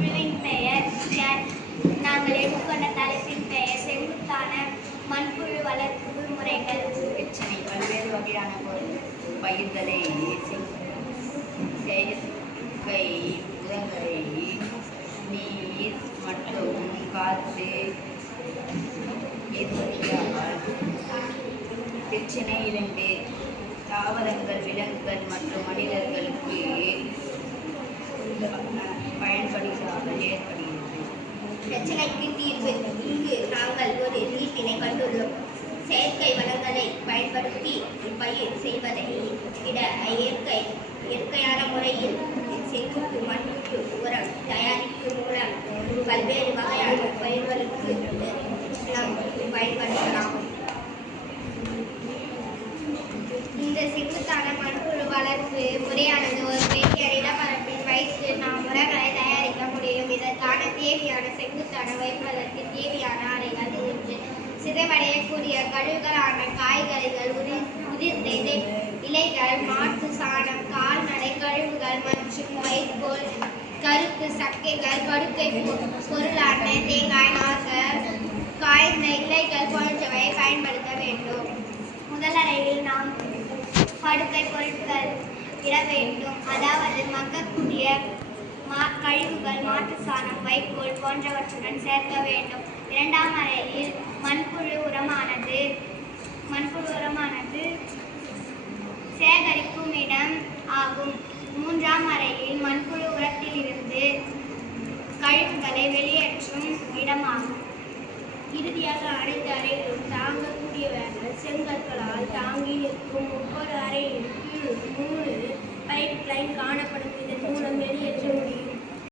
குழுவின் பெயர் நாங்கள் எடுத்துக்கொண்ட தலைப்பின் பெயர் செங்குத்தான மண்புழு வளர்ப்பு முறைகள். பிரச்சனை பல்வேறு வகையான பயிர்களை செயற்கை உரங்களை நீர் மற்றும் காற்று ஏற்படுவதால். பிரச்சனை 2 தாவரங்கள் விலங்குகள் மற்றும் மனிதர்களுக்கு பயன்படுத்தாமல் ஏற்படுகிறது. பிரச்சனைக்கு தீர்வு. இங்கு நாங்கள் ஒரு தீர்வினை கண்டுள்ளோம். செயற்கை வளங்களை பயன்படுத்தி பயிர் செய்வதை விட இயற்கையான முறையில் செங்குத்து மண்புழு உரம் தயாரிப்பு மூலம் பல்வேறு வகையான பயிர்களுக்கு நாம் பயன்படுத்தலாம். இந்த செங்குத்தான மண்புழு வளர்ப்பு முறையானது ஒரு பெரிய நிலப்பரப்பில் வைத்து நாம் உரங்களை தயாரிக்க முடியும். இதற்கான தேவையான செங்குத்தான வைப்பதற்கு தேவையான அறைகள் 3 சிதைவடையக்கூடிய கழிவுகளான காய்கறிகள், உதிர்ந்த இலைகள், மாட்டு சாணம், கால்நடை கழிவுகள் மற்றும் வைக்கோல், கருப்பு சக்கைகள், படுக்கை பொருளான தேங்காய் நார்கள், காய்ந்த இலைகள் போன்றவை பயன்படுத்த வேண்டும். முதலறையில் நாம் படுக்கை பொருட்கள் இட வேண்டும். அதாவது மக்கக்கூடிய கழிவுகள், மாட்டு சாணம், வைக்கோல் போன்றவற்றுடன் சேர்க்க வேண்டும். 2ஆம் அறையில் மண்புழு உரமானது சேகரிக்கும் இடம் ஆகும். 3ஆம் அறையில் மண்புழு உரத்திலிருந்து கழிவுகளை வெளியேற்றும் இடமாகும். இறுதியாக அனைத்து அறைகளும் தாங்கக்கூடியவர்கள் செங்கற்களால் தாங்கி நிற்கும். ஒவ்வொரு அறையின் கீழும் 3 பைப் லைன் காணப்படும். இதன் மூலம் வெளியேற்ற முடியும்.